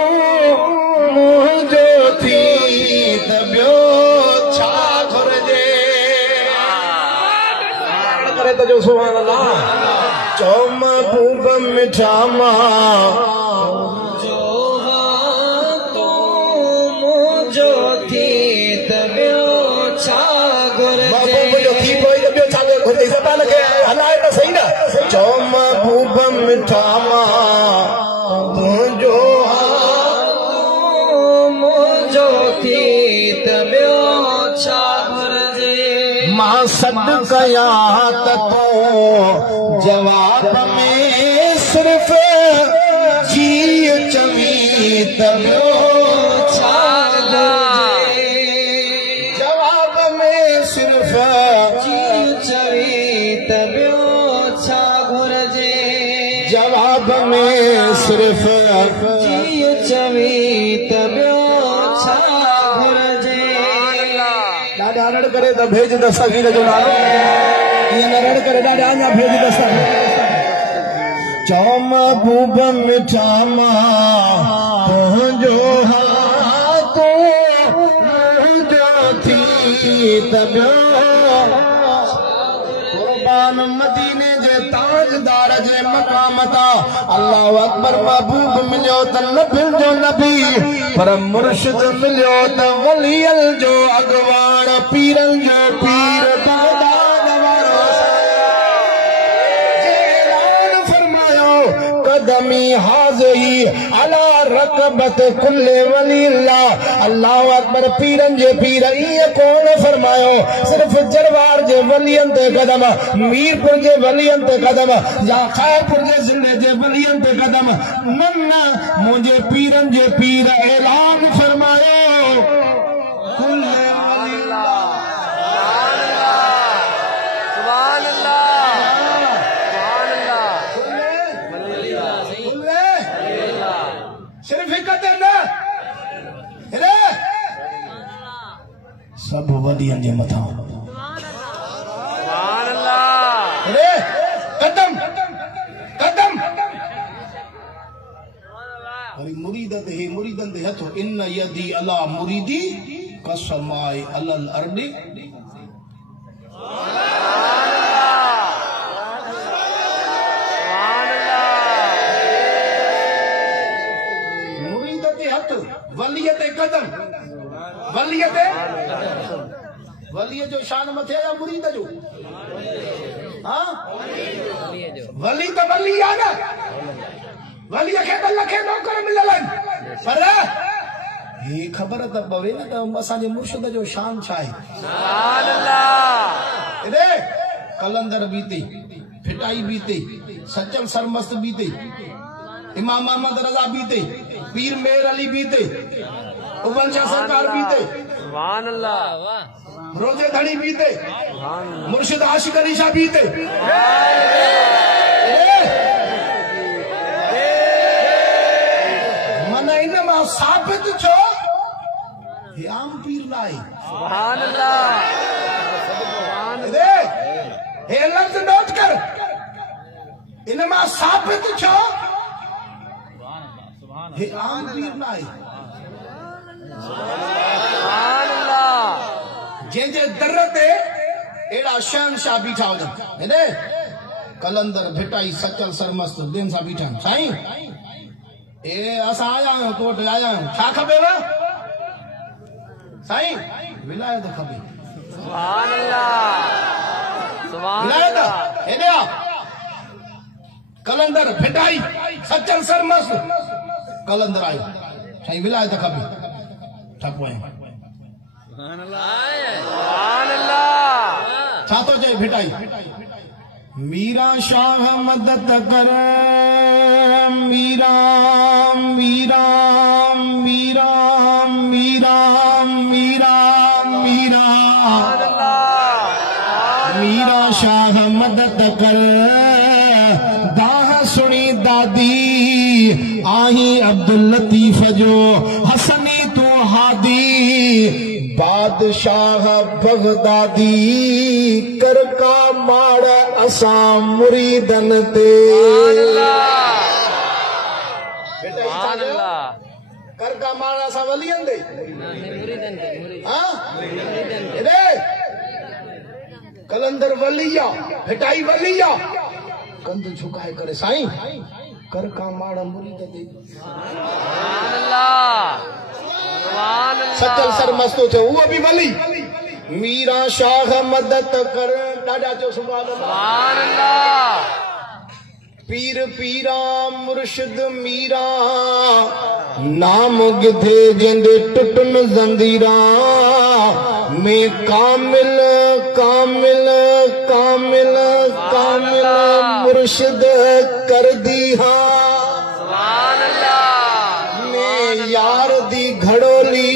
मुझो थी तब्यो छा घुरजे करे तो जो सुभान अल्लाह जो महबूब मिठा मा जो हा तू मुझो थी तब्यो छा घुरजे महबूब जो थी कोई तब्यो छा घुरजे जबान के हलाए तो सही ना जो महबूब मिठा मा तू जो हा मुझो थी तब्यो छा घुरजे मां सद कया तो जवाब में सिर्फ जी चवी तब्यो छा घुरजे जवाब में सिर्फ जी चवी तब्यो छा घुरजे जवाब में सिर्फ जी चवी तब्यो छा घुरजे डाडा रड़ करे तो भेज दस्तगीर जो नालो ये न रड़ करे डाडा आजा भेज दस्तगीर चौ महबूब मिठा मा तो जो हा तो जो थी तब्यो कुर्बान मदीने जे ताजदार जे मकामता अल्लाह अकबर महबूब मिलियो त नबिल जो नबी पर मुर्शिद मिलियो त वलियल जो अगवान पीरन जो पीर दादान वारो ऐलान फरमायो कदमी हाज़ी अला रकबत कुल्ले वलील्लाह अल्लाह अकबर पीरन जे पीर ये कौन फरमायो सिर्फ जरवार जे वलियन ते कदम मीरपुर जे वलियन ते कदम या खैरपुर जे जिले जे वलियन ते कदम नन्ना मुझे पीरन जे पीर ऐलान फरमायो कुल्ले सुभान अल्लाह सिर्फ एक ना सब वलियन जे मथा सुभान अल्लाह अरे कदम कदम अरे मुरीदत है मुरीदन दे हथो इन यदी अला मुरीदी कसमाए अलल अर्दी मुरीदत हथ वलियत कदम वलियत वली जो शान मथे या मुरीद जो हां वली तो वली है ना वली के तो लखे नौकर मिललन पर ये खबर त पवे न त असां जे मुर्शिद जो शान छा है सुभान अल्लाह रे कलंदर बीते फिटाई बीते सच्चल सरमस्त बीते इमाम मोहम्मद रजा बीते पीर मेर अली बीते उबन शाह सरकार बीते सुभान अल्लाह रोजे धड़ी बीते मुर्शिद आशिक अली शाह बीते मां साबित छो हे आम पीर लाई सुभान अल्लाह हे लफ्ज नोट कर इन मां साबित छो हे आम पीर लाई सुभान अल्लाह जंहिंजे दर ते अहिड़ा शहनशाह बीठा हुजनि कलंदर भिटाई सचल सरमस्त ॿियनि सां बीठा आहिनि साईं ए असां आया आहियूं कोर्ट आया आहियूं छा खपेव साईं विलायत खपे सुभान अल्लाह सुभान विलायत अल्लाह हेॾे कलंदर भिटाई सचल सरमस्त कलंदर आयो साईं विलायत खपे ठक आहियूं सुभान अल्लाह छा थो चए भिटाई मीरा शाह मदद कर मीरा मीरा मीरा मीरा मीरा मीरा मीरा शाह मदद कर दाह सुनी दादी आही अब्दुल लतीफ जो हसनी तू हादी बादशाह बगदादी कर का माड़ असां मुरीदन ते सुभान अल्लाह कर का माड़ असां वलियन दे हां कलंदर वलिया भिटाई वलिया कंध झुकाए करे साईं कर का माड़ मुरीद दे सुभान अल्लाह सुभान अल्लाह सचल सरमस्तो छो वो भी वली मीरा शाह मदद कर ॾाढा चो सुभान अल्लाह सुभान अल्लाह पीर पीरा मुर्शिद मीरा नाम गिधे जिंदे टुटन जंदीरा में कामिल कामिल कामिल कामिल मुर्शिद कर दी हाँ सुभान अल्लाह में यार दी घड़ोली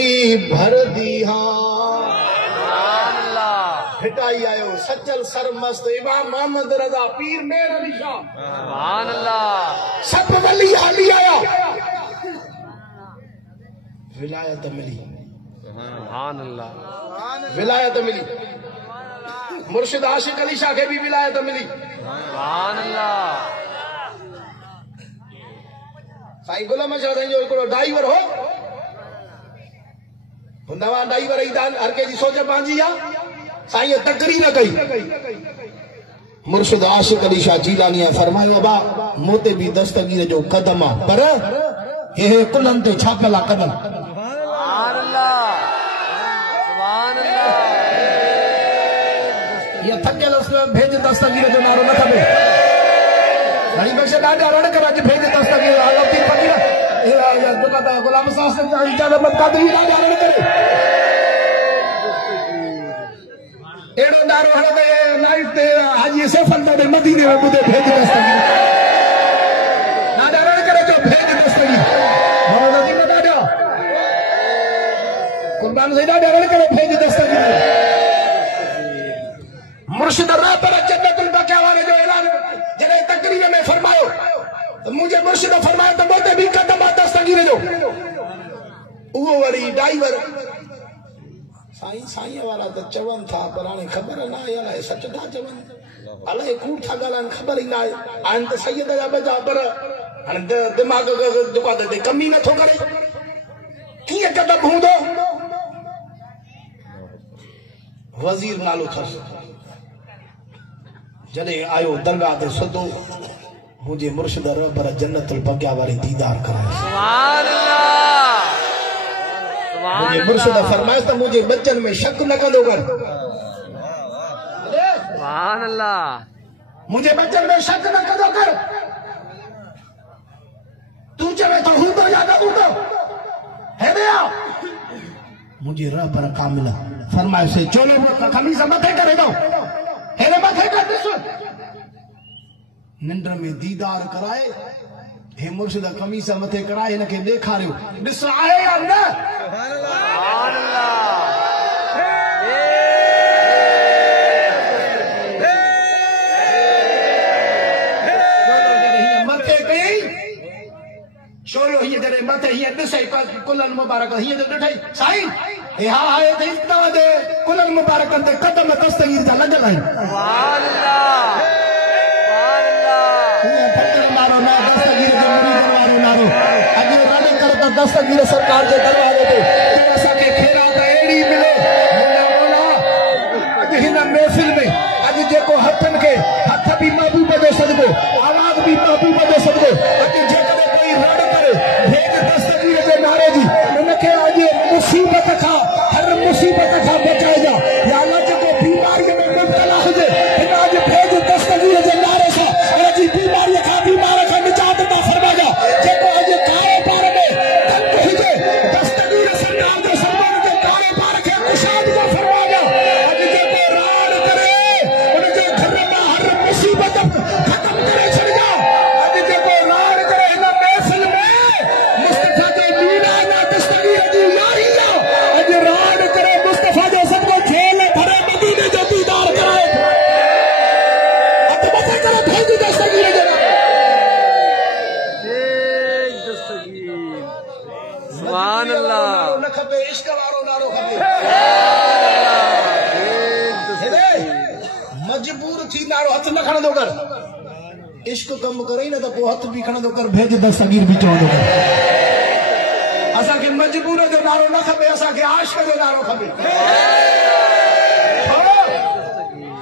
भर दी हाँ सुभान अल्लाह भिटाई आयो सचल सरमस्त इमाम मोहम्मद रजा पीर मेर अली शाह सुभान अल्लाह सब वली हली आया विलायत मिली सुभान अल्लाह विलायत मिली मुर्शिद आशिक अली शाह के भी विलायत मिली सुभान अल्लाह साईं गुलाम शाह साईं जो हिकिड़ो ड्राइवर हो नवा ड्राइवर हर के जी सोच पंहिंजी आहे साईं तकरीर कई मुर्शिद आशिक अली शाह जीलानी फरमायो बाबा मूं ते बि दस्तगीर जो कदम आहे पर हे कुलनि ते छापल आहे कदम सुभान अल्लाह सुभान अल्लाह ये थकियल भेज दस्तगीर जो नारो न खपे घणी बख़्श ॾाढा रण कर अॼु भेज दस्तगीर लफ़्ज़ी फ़क़ीर दुकानदार गुलाम साहब इजाज़त क़ादरी ॾाढा रण करे एड़ो नारो हणंदे नाइट ते हाजी सैफल ते मदीने में ॿुधे भेज दस्तगीर ॾाढा रण करे जो भेज दस्तगीर मोहम्मद अजीम ॾाढा कुर्बान से ॾाढा रण करे भेज दस्तगीर मुर्शिद रहबर जन्नतुल बक़िया वाले जो ऐलान जॾहिं तकरीर में फरमायो तो मुझे मुर्शिद फरमायो तो मोते भी कदम आहे दस्तगीर जो उहो वरी ड्राइवर साईं साईं वाला तो चवन था पर हाणे ख़बर न आहे अलाए सच था चवन अलाए कूड़ था ॻाल्हाइनि ख़बर ई न आहे आहिनि त सैयद जा बजा पर हाणे दिमाग़ दुकान ते कम ई नथो करे कीअं कदम हूंदो वज़ीर नालो अथसि जॾहिं आयो दरगाह ते सदो मुझे मुर्शिद रहबर जन्नतुल बक़िया वारी दीदार कराए सुभान अल्लाह सुभान मुझे मुर्शिद फरमाए तो मुझे बच्चन में शक न कंदो कर सुभान अल्लाह मुझे बच्चन में शक न कंदो कर तू चवे तो हूंदो या न हूंदो है दया मुझे रहबर कामिल फरमाए से चोलो खमीस मथे करे दो हेरे मथे कर ॾिस निंड में दीदार कराए हे मुर्शिद खमीस मथे कराए हिनखे ॾेखारियो ॾिस आहे या न सुभान अल्लाह मथे कई छोरो हीअं जॾहिं मथे हीअं ये दिसे कुलन मुबारक हिय जो ॾिठई साईं ए हा आए थे तवा दे कुलन मुबारक ते कदम दस्तगीर जा लगल आहिनि सुभान अल्लाह मारो ना दस्तगीर जो मुरीद वारो नारो अॼु रन कर त दस्तगीर सरकार जे दरबार ते असांखे खैरात अहिड़ी मिले अॼु हिन महफ़िल में अॼु जेको हथनि खे हथ बि महबूब जो सदको आवाज़ बि महबूब जो सदको अॼु जेकॾहिं कोई रड़ करे भेद दस्तगीर जे नारे जी उनखे अॼु मुसीबत खां हर मुसीबत खां बचाइजा या अल्लाह जेको बीमारीअ में मुब्तला हुजे हिन अॼु भेद दस्तगीर जे नारे सां उनजी बीमारीअ खां बीमार खां निजात अता फरमाइजा जेको अॼु कारोबार में तंग हुजे दस्तगीर सरकार जे सरकार जे कारोबार खे कुशाद अता फरमाइजा अॼु जेको राड़ करे उनजे घर मां हर मुसीबत खत्म करे छॾिजा अॼु जेको राड़ करे हिन महफ़िल में मुस्तफा जे मीना ना दस्तगीर जी यारी अॼु राड़ करे मुस्तफा जो सबको झेल भरे मदीने जो दीदार कराए हथ मथे करे भेज दस्तगीर जे सुभान अल्लाह न खपे इश्क वारो नारो खपे मजबूर थी नारो हथ न खणंदो कर इश्क कम करे न त पोइ हथ बि खणंदो कर भेज दस्तगीर बि चवंदो कर असांखे मजबूर जो नारो न खपे असांखे आशिक़ जो नारो खपे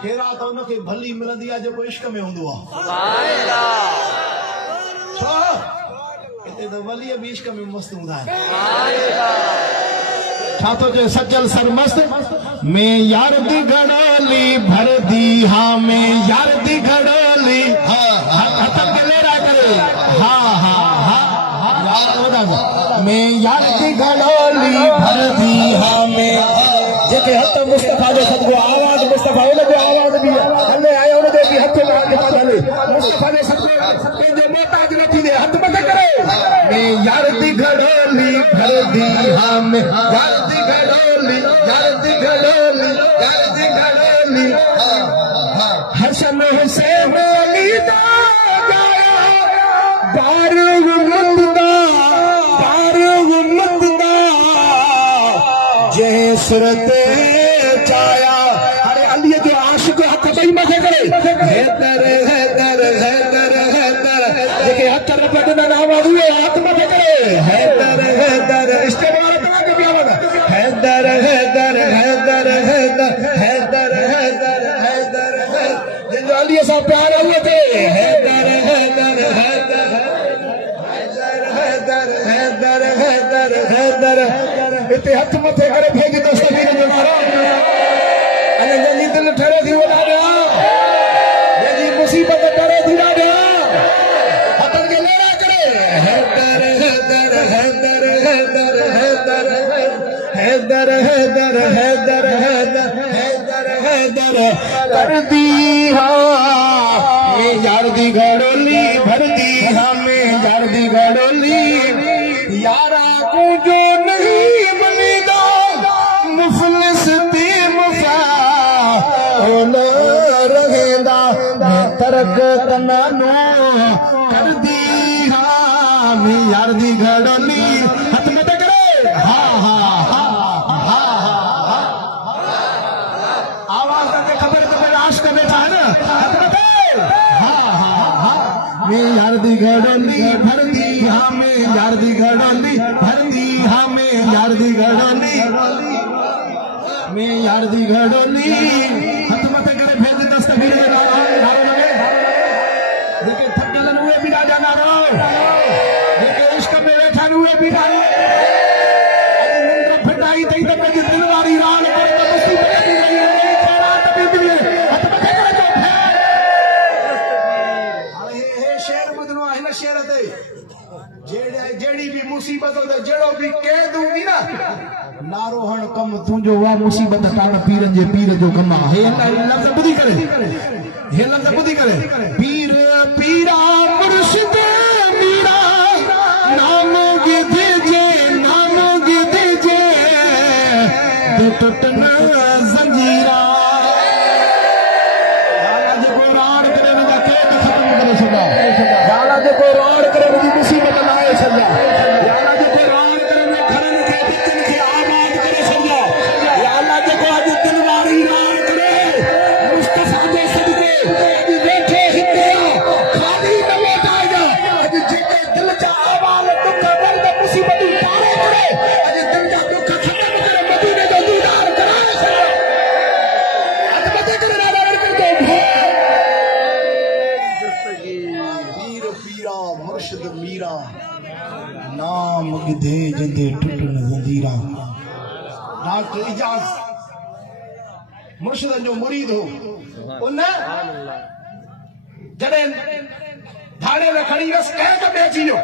खैरात उनखे भली मिलंदी आहे जेको इश्क में हूंदो आहे सुभान अल्लाह छो हिते त वली बि इश्क में मस्त हूंदा आहिनि सुभान अल्लाह छा थो चए सजल सरमस्त में यार दी घड़ोली भर दी हाँ में यार दी घड़ोली हथन के ले रहा करे हाँ हाँ हाँ में यार दी घड़ोली भर दी हाँ में जेके हथ मुस्तफा जो सदको आवाज मुस्तफा उनजो आवाज बि हले आयो उनजो बि हथ में हाथ पास हले मुस्तफा जे सदके पंहिंजो मोहताज न थी दे हथ मथे करे में यार दी घड़ोली भर दी हाँ में यार दी घड़ोली यार दी घड़ोली यार दी घड़ोली हसन हुसैन अली दा बारूद मुंदा जे सुरत चाया अरे अली जो आशिक हथ बई मथे करे हैदर हैदर हैदर हैदर जेके हथ न पटना आवाज हुए हाथ मथे करे हैदर हैदर इस्तेमाल करा के भी आवाज हैदर हैदर हैदर हैदर हैदर हैदर हैदर जिन अली सा प्यार हुए थे हैदर हैदर हैदर हैदर हैदर हैदर हैदर इते हथ मथे करे भेज दस्तगीर जो नारो अने जंहिंजी दिल ठरे थी वो ॾाढा जंहिंजी मुसीबत टरे थी ॾाढा हथनि खे लेरा करे हैदर हैदर हैदर हैदर हैदर हैदर हैदर हैदर हैदर हैदर हैदर कर दी में यार दी घड़ोली भर दी में यार दी घड़ोली यारा को जो नहीं बनेगा मुफलिस ती मुफा न रहेगा तरक तनानो कर दी में यार दी घड़ोली हाथ में करे हाँ हाँ हाँ हाँ हाँ आवाज करके खबर तो मेरा आशिक़ बैठा है ना हाथ में हाँ हाँ हाँ में यार दी घड़ोली भर दी हाँ में यार दी घड़ोली भर दी हाँ में यार दी घड़ोली में यार दी घड़ोली हथ मथे करे भेज दस्तगीर जो नारो लगे जेके थकल हुए भी राजा नारो जेके इश्क में वेठा हुए भी नारो निंड फिटाई थई त पंहिंजी दिल वारी रान करे त मुसीबत थी रही है खैरात बि मिले हथ मथे करे जो हाणे हे शेर ॿुधणो आहे हिन शेर ते जेड़ी भी मुसीबत हो जेड़ो भी कैद हूंदी ना नारो हण कम तुंहिंजो वा मुसीबत टाण पीरन जे पीर जो कम आहे हे लफ़्ज़ ॿुधी करे पीर पीरा मुर्शिद मीरा नाम गिदजे दे टुटना जंजीरा गाला जेको राड़ करे मुंहिंजा कैद ख़त्म करे छॾिया गाला जेको राड़ करे मुंहिंजी मुसीबत लाहे छॾिया गाला जेको किथे जिंदे टुटन ज़ंजीरा। डॉक्टर इजाज़ मुर्शिद जो मुरीद हो उन जॾहिं धाड़े में खड़ी रस कह के बेची जो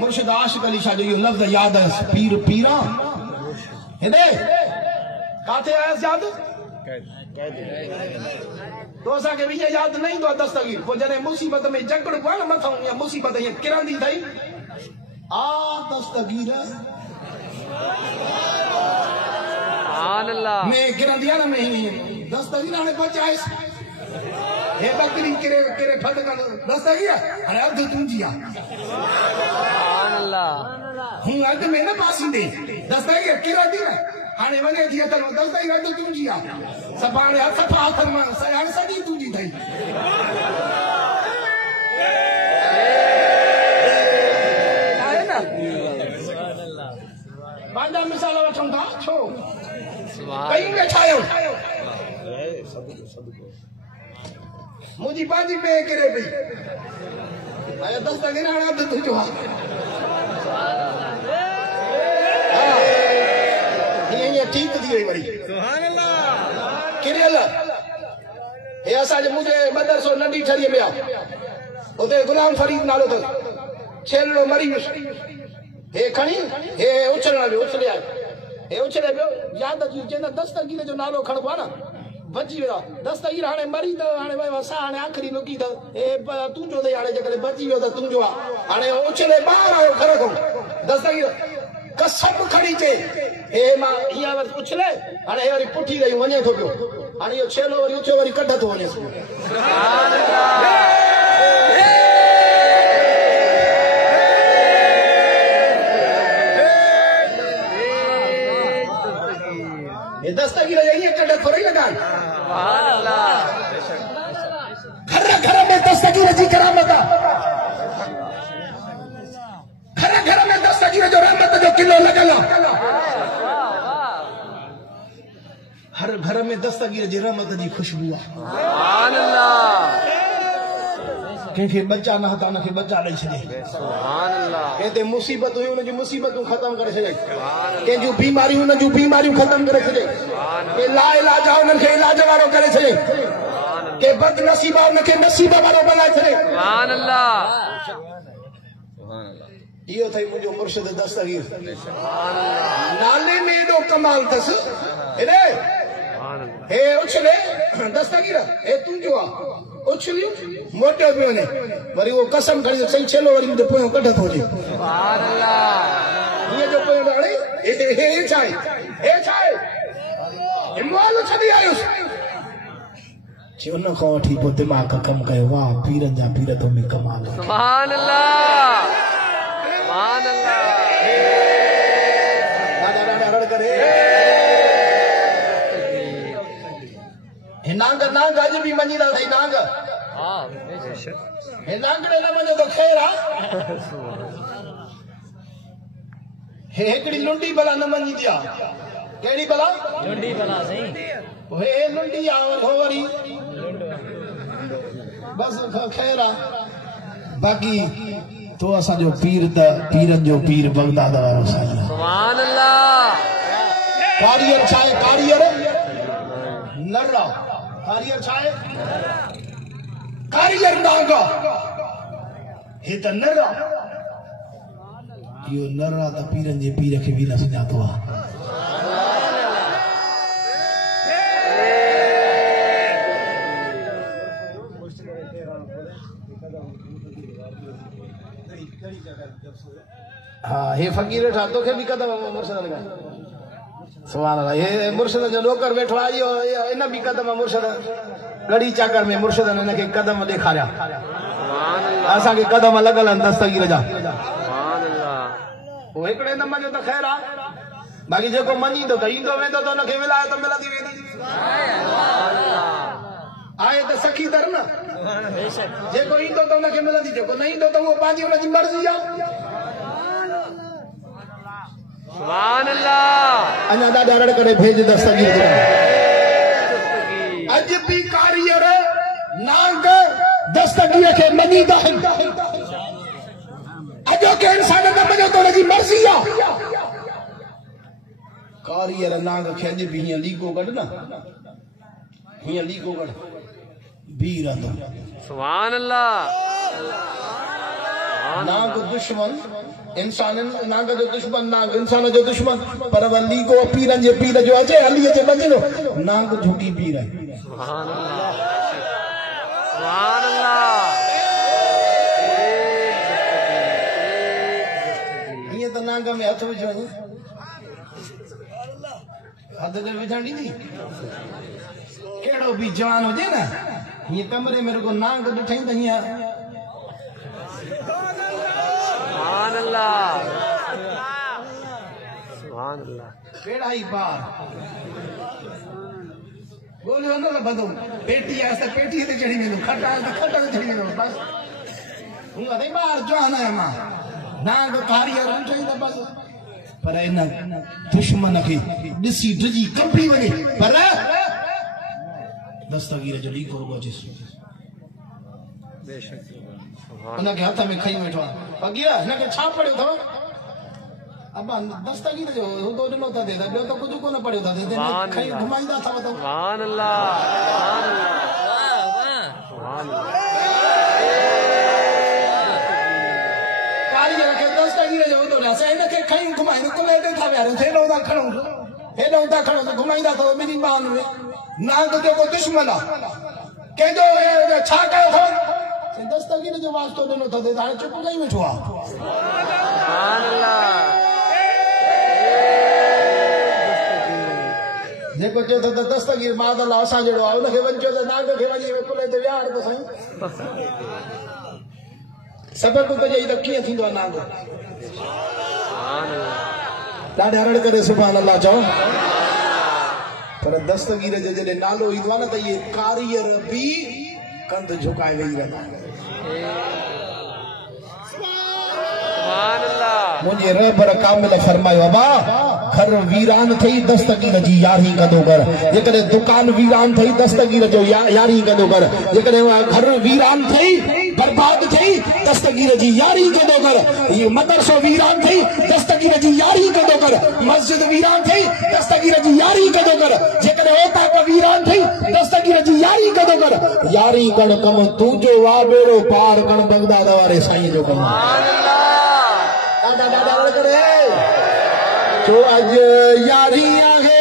मुर्शिद आशिक अली शाह जो ये लफ्ज़ याद है पीर पीरा हेदे काथे आयस याद तो असा के भी याद नहीं तो दस्तगीर को जने मुसीबत में जकड़ को ना मथा या मुसीबत ये किरंदी थई आ दस्तगीर सुभान अल्लाह मैं किरंदी ना में ही दस्तगीर ने बचाए हे बकरी किरे किरे फट कर दस्तगीर अरे अब तू जिया सुभान अल्लाह हूं अग में ना पासी दे दस्तगीर किरंदी ना हाने वने दिया तो दस्तगीर अब तू जिया सपाने सफा हाथ में सयान सदी तू जी थई बांधा मिसाल वठूं था छो कहीं में छायो मुझी बाजी पे करे भी आया दस्तगीर हां अब तू जो ये ठीक थी वही वरी सुभान अल्लाह किरेल हे असा जे मुझे मदरसो नंढी ठरी में उते गुलाम फरीद नालो तो छेलड़ो मरी वियो हे खणी हे उछलण में उछले आयो हे उछले पियो याद अची चेंदा दस्तगीर जो नालो खणबो ना बची वियो दस्तगीर हाणे मरी त हाणे भाई असा हाणे आखिरी लुकी त हे तू जो दे हाणे जकरे बची वियो त तू जो हाणे उछले बाहर आयो घर को दस्तगीर कसम खड़ी चे हे मां हिया वर उछले हाणे हे वरी पुठी गई वने थो पियो हाणे यो छेलो वरी उछो वरी कढ थो वने सुभान अल्लाह ये दस्तगीर यही कढ थोड़ी लगा सुभान अल्लाह घर घर में दस्तगीर जी करामत घर घर में दस्तगीर जो रहमत जो किलो लगल हर घर में दस्तगीर जी रहमत जी खुशबू सुभान अल्लाह कंहिंखे बच्चा न हता उनखे बच्चा ॾेई छॾे सुभान अल्लाह कंहिं ते मुसीबत हुई उनजी मुसीबतूं ख़तम करे छॾे कंहिंजूं बीमारियूं उन जूं बीमारियूं ख़तम करे छॾे के ला इलाज आहे उन्हनि खे इलाज वारो करे छॾे के बदनसीब आहे उनखे नसीब वारो बनाए छॾे सुभान अल्लाह इहो अथई मुंहिंजो मुर्शिद दस्तगीर नाले में एॾो कमाल अथसि हेॾे हे उछले दस्तगीर हे तुंहिंजो आहे उछलियूं मोटियो पियो वञे वरी उहो कसम खणी सही छेलो वरी मुंहिंजो पोयों कढ थो वञे सुभान अल्लाह हीअं जो पोयों हाणे हे छा आहे हे छा आहे हिमवाल छॾी आयुसि चई उन खां वठी पोइ दिमाग़ कमु कयो वाह पीरनि जा पीर तो में कमाल सुभान अल्लाह सुभान अल्लाह ॾाढा रड़ करे हे नांग नांग अॼु बि मञीदा अथई नांग हे नांगड़े न मञो त ख़ैर आहे हे हिकिड़ी लुंडी भला न मञीदी आहे कहिड़ी भला लुंडी भला सही हे लुंडी आहे हो वरी बस ख़ैर आहे बाक़ी तो असांजो पीर त पीरनि जो पीर बगदाद वारो साईं सुभान अल्लाह कारियर छा आहे कारियर नर्रा कारियर छा आहे कारियर नांग हे त नर्रा इहो नर्रा त पीरनि जे पीर खे बि न सुञातो आहे हाँ हे फकीर ठा तोखे भी कदम मुर्शिद लगा सुभान अल्लाह ये मुर्शिद जो नौकर बैठो आयो इन भी कदम मुर्शिद गड़ी चाकर में मुर्शिद ने इनके कदम दिखाया सुभान अल्लाह असा के कदम लगल दस्तगीर जा सुभान अल्लाह वो एकड़े न मञो त ख़ैर आहे बाक़ी जेको मञींदो त ईंदो वेंदो त उनखे विलायत मिलंदी वेंदी आहे त सखी दर न जेको ईंदो त उनखे मिलंदी जेको न ईंदो त उहो पंहिंजी उनजी मर्ज़ी आहे सुभान अल्लाह अञा ॾाढा रड़ करे भेज दस्तगीर अॼु बि कारीगर नांग दस्तगीर खे मञीदा आहिनि अजो के इंसान न मजो तो जी मर्जी आ कारियर नांग खेज भी हिया लीगो गड ना हिया लीगो गड बीर अंदो सुभान अल्लाह नांग दुश्मन इंसान नांग जो दुश्मन नांग इंसान जो दुश्मन पर वली को पीरन जे पीर जो अचे अली जे बचनो नांग झूठी पीर सुभान अल्लाह सुभान अल्लाह ये तो नांग में हथ विझो हद दे विझणी नी केड़ो भी जवान हो जे ना ये कमरे मेरे को नांग ॾिठई त हिया सुभान अल्लाह सुभान अल्लाह केड़ा ही बार बोलियो न बदो पेटी आसे पेटी ते चढ़ी वेंदो खटा ते चढ़ी वेंदो बस हूं अरे बार जवान है मां नांग कारियर उठई त बस पर इन दुश्मन खे ॾिसी डिजी कंपी वञे पर दस्तगीर जो लीको रुगो जिस बेशक उनके हथ में खई वेठो अगिया हिनखे छा पढ़ियो अथव अब दस्तगीर जो हुदो ॾिनो था दे ॿियो त कुझु कोन पढ़ियो था दे खई घुमाईंदा अथव त सुभान अल्लाह सुभान अल्लाह कारियर खे दस्तगीर जो हुदो न असां हिनखे खई घुमाईंदा कुले ते था वियारो हेॾो था खणो त घुमाईंदा अथव ॿिन्ही ॿाहुनि में नांग जेको दुश्मन आहे कंहिंजो छा कयो अथव दस्तगीर जो वास्तो ॾिनो अथव हाणे चुप कई वेठो आहे सुभान अल्लाह जेको चयो त दस्तगीर मादल असां जहिड़ो आहे उनखे वञ चयो त नांग खे वञी कुले ते विहार त साईं सबक त जई त कीअं थींदो आहे नांग सुभान अल्लाह ॾाढे हरड़ करे सुभान अल्लाह चओ पर दस्तगीर जो जॾहिं नालो ईंदो आहे न त इहे कारियर बि कंध झुकाए वेही रहंदा सुभान अल्लाह मुझे रहबर कामिल फरमायो अबा घर वीरान थई दस्तगीर जी यारी कदो कर जेकरे दुकान वीरान थई दस्तगीर जो यारी कदो कर जेकरे घर वीरान थई बर्बाद थई दस्तगीर जी यारी कदो कर ये मदरसो वीरान थई दस्तगीर जी यारी कदो कर मस्जिद वीरान थई दस्तगीर जी यारी कदो कर जेकरे ओता का वीरान थई दस्तगीर जी यारी कदो कर यारी कण कम तू जो वा बेड़ो पार कण बगदाद वारे साईं जो कम जो अज यारियां है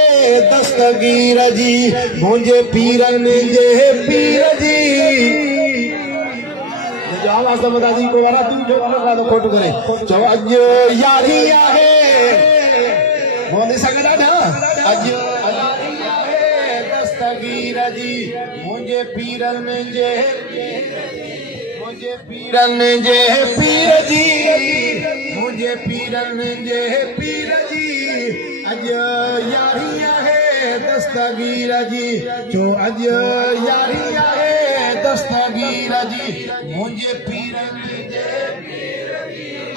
दस्तगीर जी मुझे पीरन जे पीर जी जो आवाज तो बता दी को वाला तू जो लगा तो खोट करे जो अज यारियां है बोल सकदा ना अज यारियां है दस्तगीर जी मुझे पीरन जे पीरन जे पीर जी मुझे पीरन जे पीर जी अज यारियां है दस्तगीर जी जो अज यारियां है दस्तगीर जी मुझे पीरन जे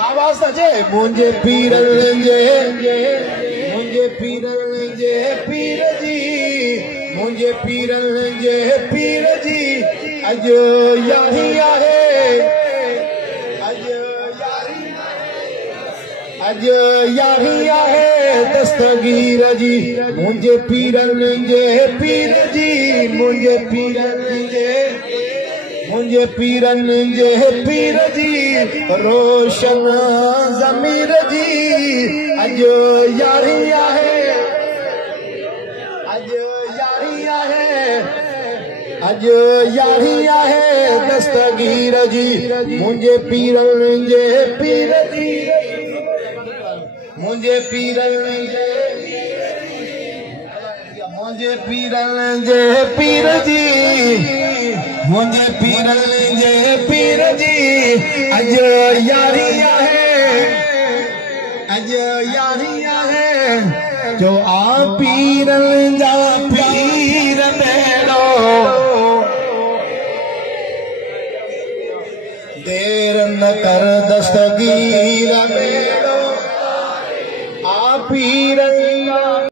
आवाज अचे मुझे पीरन जे मुझे पीरन जे पीर जी मुझे पीरन जे पीर जी अज यारियां है अज यारियां है दस्तगीर जी मुझे पीरन जे पीर जी मुझे पीरन जे पीर जी रोशन ज़मीर जी अज यारियां है अज यारियां है दस्तगीर जी मुझे पीरन जे पीर जी मुझे पीरन जे मुझे पीरन जे पीर जी मुझे पीरन जे पीर जी अज यारियां है जो आ पीरन जा पीर मेरो देर न कर दस्तगीर मेरो आ पीरन